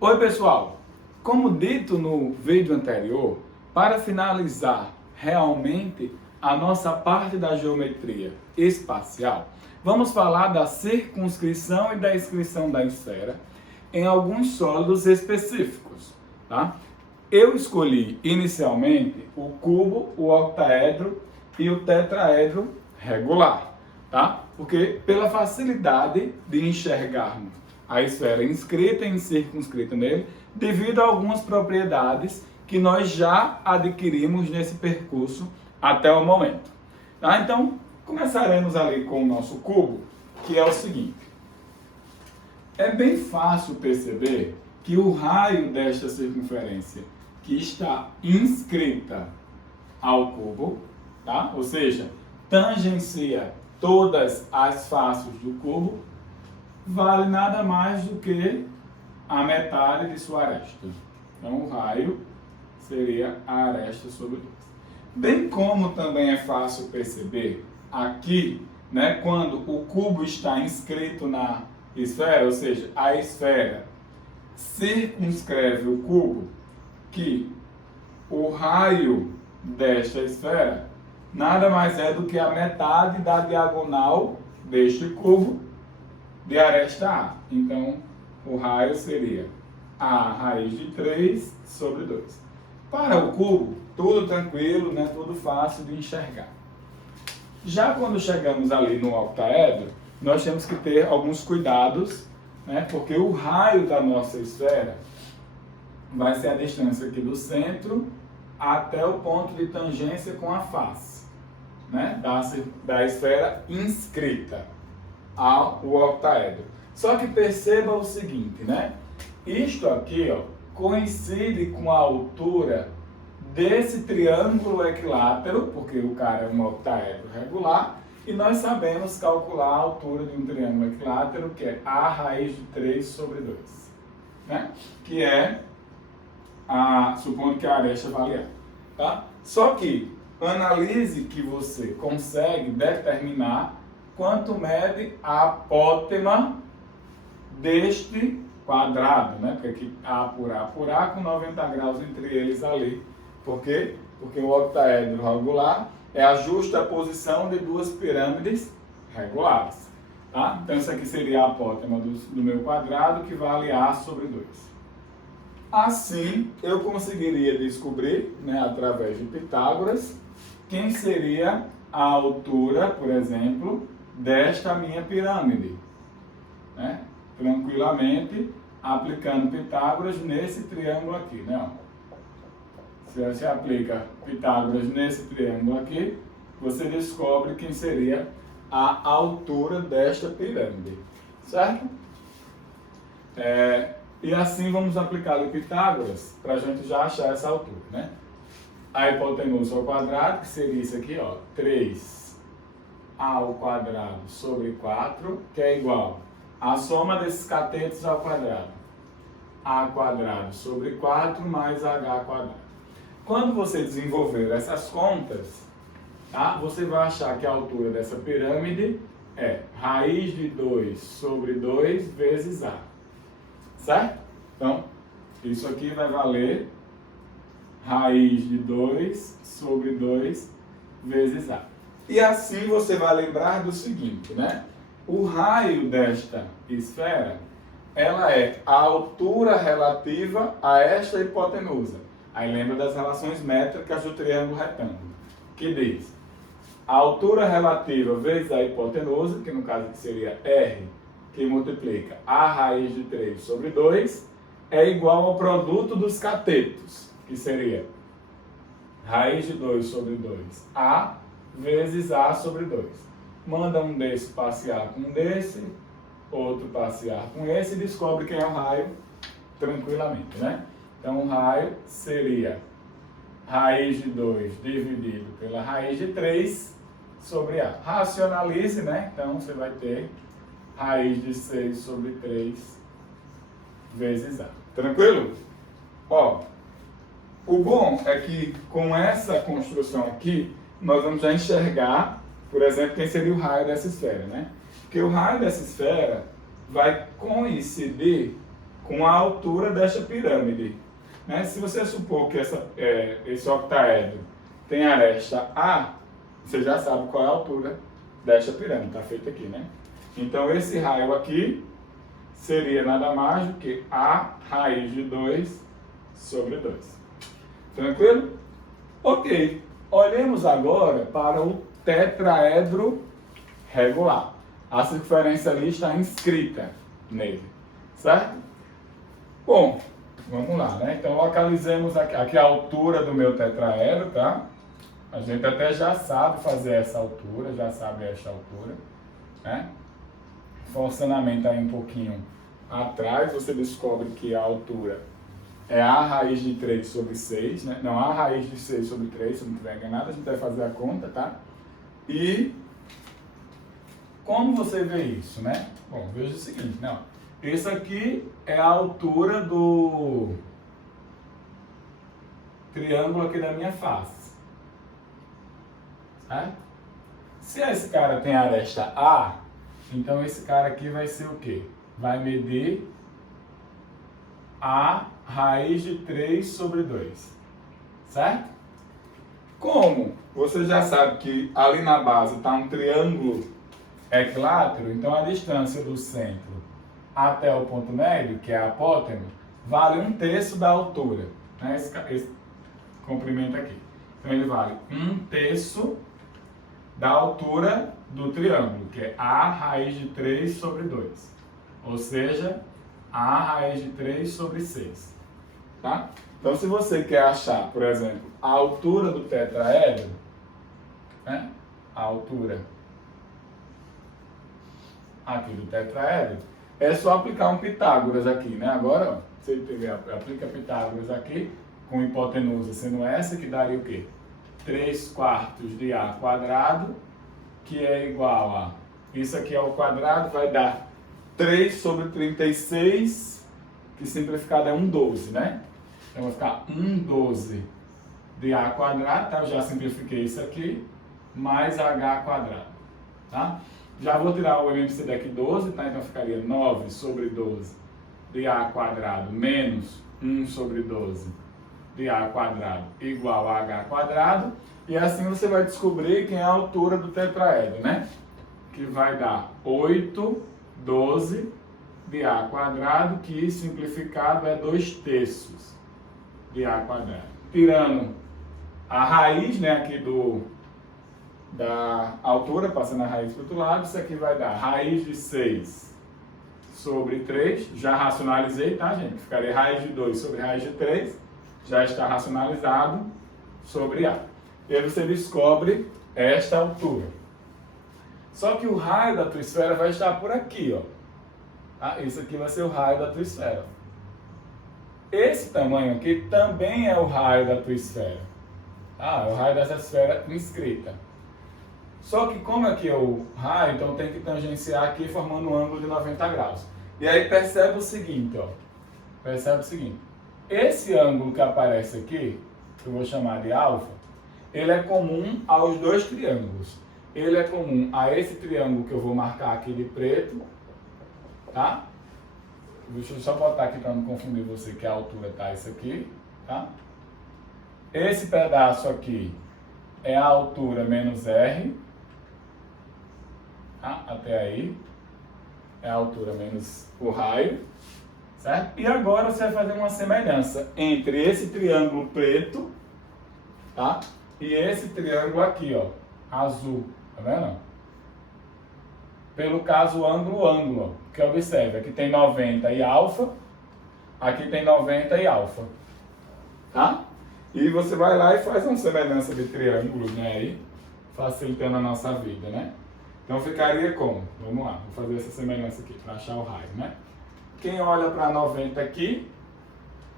Oi pessoal, como dito no vídeo anterior, para finalizar realmente a nossa parte da geometria espacial, vamos falar da circunscrição e da inscrição da esfera em alguns sólidos específicos, tá? Eu escolhi inicialmente o cubo, o octaedro e o tetraedro regular, tá? Porque pela facilidade de enxergarmos a esfera inscrita e circunscrita nele, devido a algumas propriedades que nós já adquirimos nesse percurso até o momento. Tá? Então, começaremos ali com o nosso cubo, que é o seguinte. É bem fácil perceber que o raio desta circunferência que está inscrita ao cubo, tá? Ou seja, tangencia todas as faces do cubo, vale nada mais do que a metade de sua aresta. Então, o raio seria a aresta sobre 2. Bem como também é fácil perceber aqui, né, quando o cubo está inscrito na esfera, ou seja, a esfera circunscreve o cubo, que o raio desta esfera nada mais é do que a metade da diagonal deste cubo de aresta A. Então, o raio seria A raiz de 3 sobre 2. Para o cubo, tudo tranquilo, né? Tudo fácil de enxergar. Já quando chegamos ali no octaedro, nós temos que ter alguns cuidados, né? Porque o raio da nossa esfera vai ser a distância aqui do centro até o ponto de tangência com a face, né? Da esfera inscrita ao octaedro. Só que perceba o seguinte, né? Isto aqui, ó, coincide com a altura desse triângulo equilátero, porque o cara é um octaedro regular, e nós sabemos calcular a altura de um triângulo equilátero, que é A raiz de 3 sobre 2, né? Que é, supondo que a aresta vale A, tá? Só que analise que você consegue determinar quanto mede a apótema deste quadrado, né? Porque aqui A por A com 90 graus entre eles ali. Por quê? Porque o octaedro regular é a justaposição de duas pirâmides regulares. Tá? Então, isso aqui seria a apótema do meu quadrado, que vale A sobre 2. Assim, eu conseguiria descobrir, né, através de Pitágoras, quem seria a altura, por exemplo, desta minha pirâmide, né? Tranquilamente, aplicando Pitágoras nesse triângulo aqui, né? Se você aplica Pitágoras nesse triângulo aqui, você descobre quem seria a altura desta pirâmide, certo? E assim vamos aplicar ali Pitágoras para a gente já achar essa altura, né? A hipotenusa ao quadrado, que seria isso aqui, ó, 3 ao quadrado sobre 4, que é igual a soma desses catetos ao quadrado. A quadrado sobre 4 mais H quadrado. Quando você desenvolver essas contas, tá, você vai achar que a altura dessa pirâmide é raiz de 2 sobre 2 vezes A. Certo? Então, isso aqui vai valer raiz de 2 sobre 2 vezes A. E assim você vai lembrar do seguinte, né? O raio desta esfera, ela é a altura relativa a esta hipotenusa. Aí lembra das relações métricas do triângulo retângulo, que diz a altura relativa vezes a hipotenusa, que no caso aqui seria R, que multiplica A raiz de 3 sobre 2, é igual ao produto dos catetos, que seria raiz de 2 sobre 2, A vezes A sobre 2. Manda um desse passear com um desse, outro passear com esse e descobre quem é o raio tranquilamente, né? Então, o raio seria raiz de 2 dividido pela raiz de 3 sobre A. Racionalize, né? Então, você vai ter raiz de 6 sobre 3 vezes A. Tranquilo? Ó, o bom é que com essa construção aqui, nós vamos já enxergar, por exemplo, quem seria o raio dessa esfera, né? Porque o raio dessa esfera vai coincidir com a altura desta pirâmide. Né? Se você supor que esse octaedro tem aresta A, você já sabe qual é a altura desta pirâmide, está feito aqui, né? Então esse raio aqui seria nada mais do que A raiz de 2 sobre 2. Tranquilo? Ok. Olhemos agora para o tetraedro regular. A circunferência ali está inscrita nele, certo? Bom, vamos lá, né? Então localizemos aqui a altura do meu tetraedro, tá? A gente até já sabe fazer essa altura, já sabe esta altura, né? Forçando aí um pouquinho atrás, você descobre que a altura é A raiz de 3 sobre 6, né? Não, A raiz de 6 sobre 3, se não tiver enganado, a gente vai fazer a conta, tá? E como você vê isso, né? Bom, veja o seguinte, não. Esse aqui é a altura do triângulo aqui da minha face. Certo? Se esse cara tem aresta A, então esse cara aqui vai ser o quê? Vai medir A raiz de 3 sobre 2. Certo? Como você já sabe que ali na base está um triângulo equilátero, então a distância do centro até o ponto médio, que é a apótema, vale 1/3 da altura. Né? Esse comprimento aqui. Então ele vale 1/3 da altura do triângulo, que é A raiz de 3 sobre 2. Ou seja, A raiz de 3 sobre 6. Tá? Então se você quer achar, por exemplo, a altura do tetraedro, né? A altura aqui do tetraedro, é só aplicar um Pitágoras aqui, né? Agora, ó, você aplica Pitágoras aqui, com hipotenusa sendo essa, que daria o quê? 3/4 de A quadrado, que é igual a... Isso aqui é o quadrado, vai dar 3 sobre 36, que simplificado é 1/12, né? Então vai ficar 1/12 de A quadrado, tá? Eu já simplifiquei isso aqui, mais H quadrado, tá? Já vou tirar o MMC daqui 12, tá? Então ficaria 9 sobre 12 de A quadrado menos 1 sobre 12 de A quadrado igual a H quadrado. E assim você vai descobrir quem é a altura do tetraedro, né? Que vai dar 8/12 de A quadrado, que simplificado é 2/3 de A quadrado. Tirando a raiz, né, aqui da altura, passando a raiz para o outro lado, isso aqui vai dar raiz de 6 sobre 3, já racionalizei, tá, gente? Ficaria raiz de 2 sobre raiz de 3, já está racionalizado sobre A. E aí você descobre esta altura. Só que o raio da tua esfera vai estar por aqui, ó. Tá? Esse aqui vai ser o raio da tua esfera. Esse tamanho aqui também é o raio da tua esfera. Tá? É o raio dessa esfera inscrita. Só que como aqui é o raio, então tem que tangenciar aqui formando um ângulo de 90 graus. E aí percebe o seguinte, ó. Percebe o seguinte. Esse ângulo que aparece aqui, que eu vou chamar de alfa, ele é comum aos dois triângulos. Ele é comum a esse triângulo que eu vou marcar aqui de preto, tá? Deixa eu só botar aqui para não confundir você que a altura tá isso aqui, tá? Esse pedaço aqui é a altura menos R, tá? Até aí é a altura menos o raio, certo? E agora você vai fazer uma semelhança entre esse triângulo preto, tá? E esse triângulo aqui, ó, azul, tá vendo? Pelo caso ângulo, que observe, aqui tem 90 e alfa, aqui tem 90 e alfa, tá? E você vai lá e faz uma semelhança de triângulos, né, aí, facilitando a nossa vida, né? Então ficaria como? Vamos lá, vou fazer essa semelhança aqui para achar o raio, né? Quem olha para 90 aqui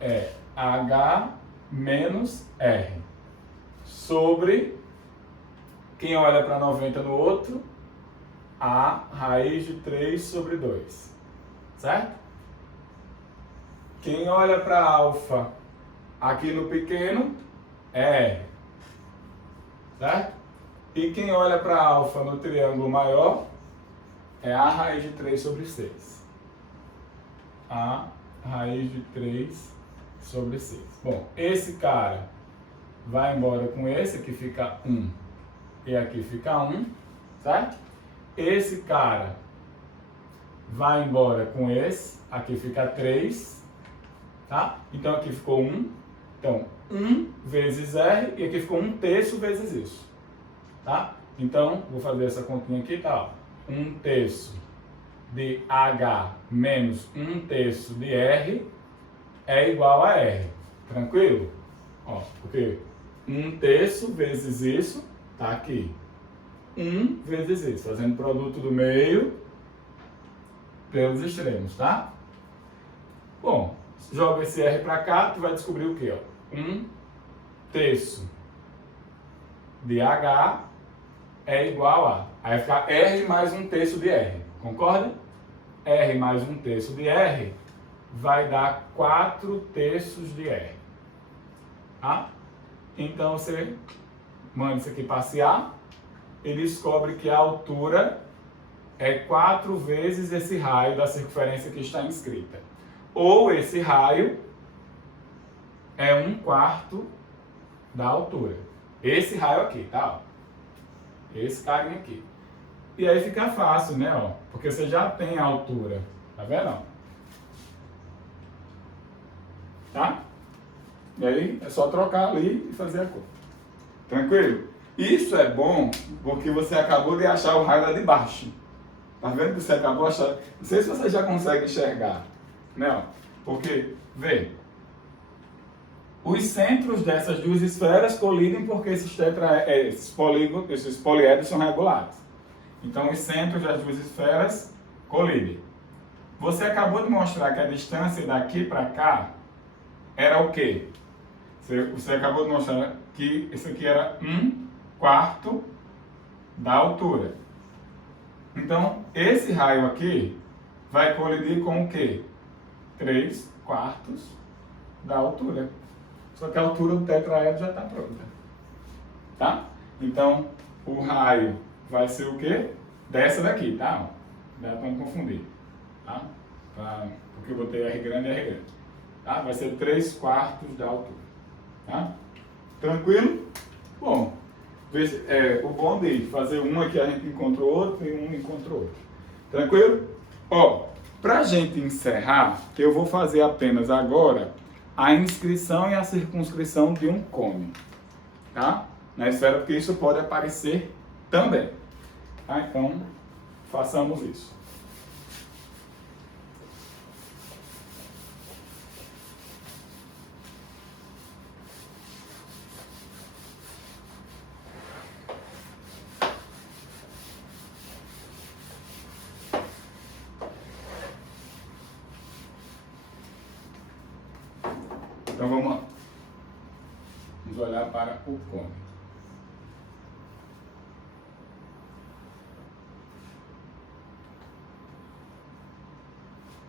é H menos R, sobre quem olha para 90 no outro, A raiz de 3 sobre 2, certo? Quem olha para alfa aqui no pequeno é R, certo? E quem olha para alfa no triângulo maior é A raiz de 3 sobre 6. A raiz de 3 sobre 6. Bom, esse cara vai embora com esse, aqui fica 1 e aqui fica 1, certo? Esse cara vai embora com esse, aqui fica 3, tá? Então aqui ficou 1, então 1 vezes R e aqui ficou 1/3 vezes isso, tá? Então, vou fazer essa continha aqui, tá? 1/3 de H menos 1/3 de R é igual a R, tranquilo? Ó, porque 1/3 vezes isso, tá aqui. 1 vezes isso, fazendo produto do meio pelos extremos, tá? Bom, joga esse R para cá, tu vai descobrir o quê? Ó? 1/3 de H é igual a... Aí vai ficar R mais 1/3 de R, concorda? R mais 1/3 de R vai dar 4/3 de R, tá? Então você manda isso aqui passear e descobre que a altura é 4 vezes esse raio da circunferência que está inscrita. Ou esse raio é 1/4 da altura. Esse raio aqui, tá? Esse carinha aqui. E aí fica fácil, né? Ó, porque você já tem a altura. Tá vendo? Tá? E aí é só trocar ali e fazer a conta. Tranquilo? Isso é bom porque você acabou de achar o raio lá de baixo. Tá vendo que você acabou achando? Não sei se você já consegue enxergar. Né? Porque, vê, os centros dessas duas esferas colidem porque esses poliedros são regulares. Então, os centros das duas esferas colidem. Você acabou de mostrar que a distância daqui para cá era o quê? Você acabou de mostrar que isso aqui era 1/4 da altura. Então, esse raio aqui vai colidir com o quê? 3/4 da altura. Só que a altura do tetraedro já está pronta. Tá? Então, o raio vai ser o quê? Dessa daqui, tá? Dá para não confundir. Tá? Porque eu botei R grande e R grande. Tá? Vai ser 3/4 da altura. Tá? Tranquilo? Bom, o bom de fazer um aqui a gente encontrou outro e um encontrou outro. Tranquilo? Ó, pra gente encerrar, eu vou fazer apenas agora a inscrição e a circunscrição de um cone, tá? Na esfera, porque isso pode aparecer também. Tá? Então, façamos isso. Então vamos lá. Vamos olhar para o cone.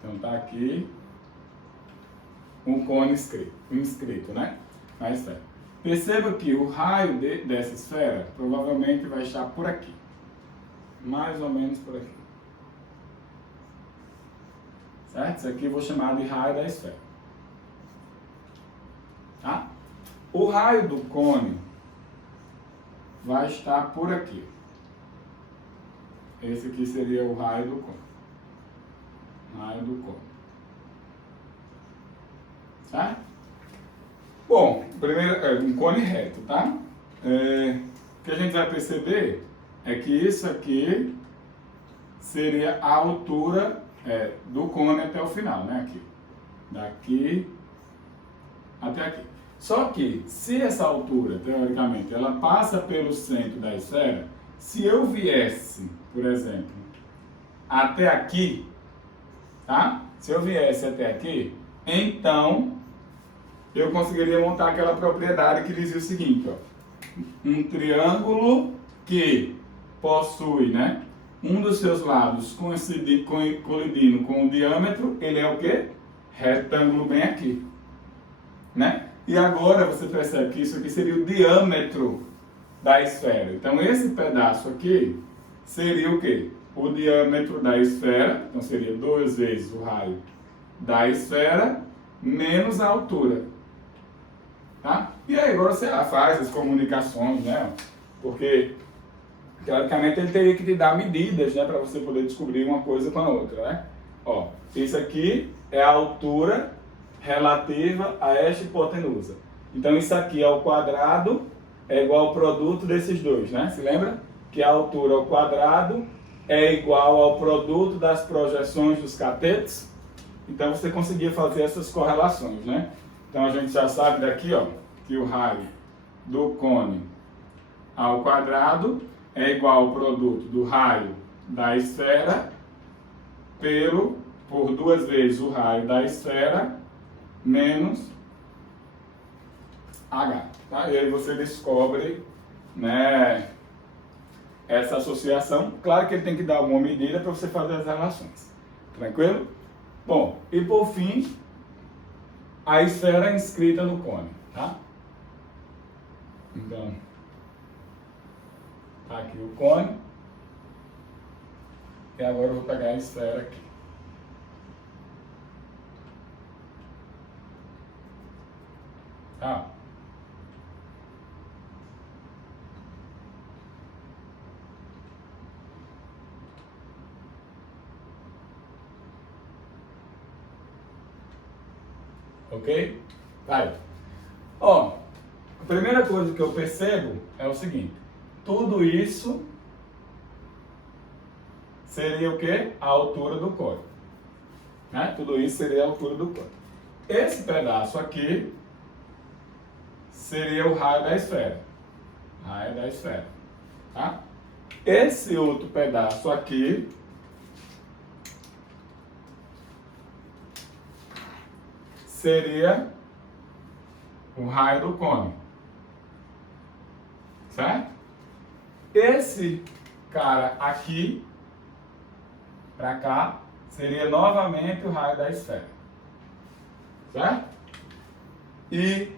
Então tá aqui um cone inscrito, né? Na esfera. Perceba que o raio dessa esfera provavelmente vai estar por aqui. Mais ou menos por aqui. Certo? Isso aqui eu vou chamar de raio da esfera. Tá? O raio do cone vai estar por aqui. Esse aqui seria o raio do cone. Raio do cone. Certo? Bom, primeiro é um cone reto, tá? O que a gente vai perceber é que isso aqui seria a altura do cone até o final, né? Aqui. Daqui até aqui. Só que, se essa altura, teoricamente, ela passa pelo centro da esfera, se eu viesse, por exemplo, até aqui, tá? Se eu viesse até aqui, então eu conseguiria montar aquela propriedade que dizia o seguinte, ó, um triângulo que possui, né, um dos seus lados colidindo com o diâmetro, ele é o quê? Retângulo bem aqui, né? E agora você percebe que isso aqui seria o diâmetro da esfera. Então esse pedaço aqui seria o quê? O diâmetro da esfera, então seria 2 vezes o raio da esfera menos a altura. Tá? E aí agora você faz as comunicações, né? Porque, teoricamente, ele teria que te dar medidas, né? Para você poder descobrir uma coisa com a outra, né? Ó, isso aqui é a altura relativa a esta hipotenusa. Então, isso aqui ao quadrado é igual ao produto desses dois, né? Se lembra? Que a altura ao quadrado é igual ao produto das projeções dos catetos. Então, você conseguia fazer essas correlações, né? Então, a gente já sabe daqui, ó, que o raio do cone ao quadrado é igual ao produto do raio da esfera por duas vezes o raio da esfera menos H. Tá? E aí você descobre, né, essa associação. Claro que ele tem que dar alguma medida para você fazer as relações. Tranquilo? Bom, e por fim, a esfera inscrita no cone. Tá? Então, tá aqui o cone. E agora eu vou pegar a esfera aqui. Tá? Ok? Vai. Ó, a primeira coisa que eu percebo é o seguinte. Tudo isso seria o quê? A altura do cone. Né? Tudo isso seria a altura do cone. Esse pedaço aqui seria o raio da esfera. Raio da esfera. Tá? Esse outro pedaço aqui seria o raio do cone. Certo? Esse cara aqui, para cá, seria novamente o raio da esfera. Certo? E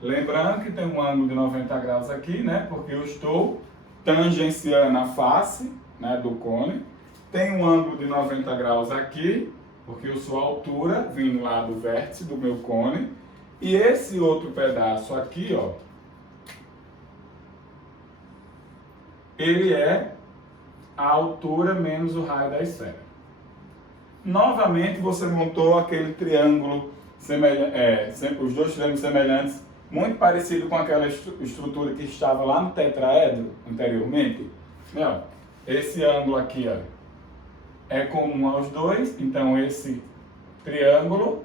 lembrando que tem um ângulo de 90 graus aqui, né? Porque eu estou tangenciando a face, né, do cone. Tem um ângulo de 90 graus aqui, porque eu sou a altura vindo lá do vértice do meu cone. E esse outro pedaço aqui, ó, ele é a altura menos o raio da esfera. Novamente você montou aquele triângulo semelhante, os dois triângulos semelhantes, muito parecido com aquela estrutura que estava lá no tetraedro anteriormente. Ó, esse ângulo aqui, ó, é comum aos dois, então esse triângulo,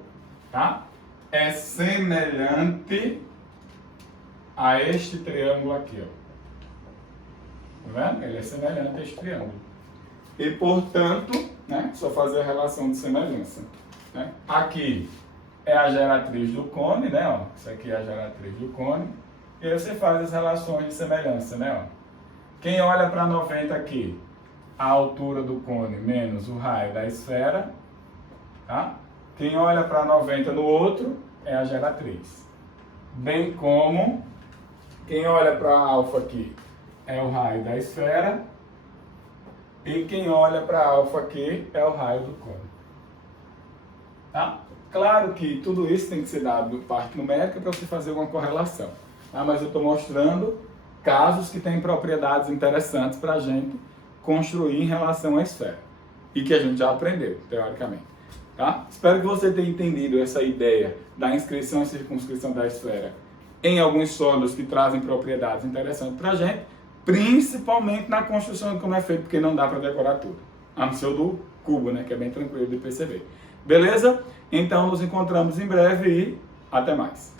tá, é semelhante a este triângulo aqui, ó. Tá vendo? Ele é semelhante a este triângulo. E, portanto, né, só fazer a relação de semelhança. Né? Aqui é a geratriz do cone, né? Ó, isso aqui é a geratriz do cone. E aí você faz as relações de semelhança, né? Ó. Quem olha para 90 aqui, a altura do cone menos o raio da esfera. Tá? Quem olha para 90 no outro é a geratriz. Bem como quem olha para alfa aqui é o raio da esfera. E quem olha para alfa aqui é o raio do cone. Tá? Claro que tudo isso tem que ser dado parte numérica para você fazer uma correlação. Tá? Mas eu estou mostrando casos que têm propriedades interessantes para a gente construir em relação à esfera. E que a gente já aprendeu, teoricamente. Tá? Espero que você tenha entendido essa ideia da inscrição e circunscrição da esfera em alguns sólidos que trazem propriedades interessantes para a gente, principalmente na construção de como é feito, porque não dá para decorar tudo. A não ser o do cubo, né, que é bem tranquilo de perceber. Beleza? Então nos encontramos em breve e até mais.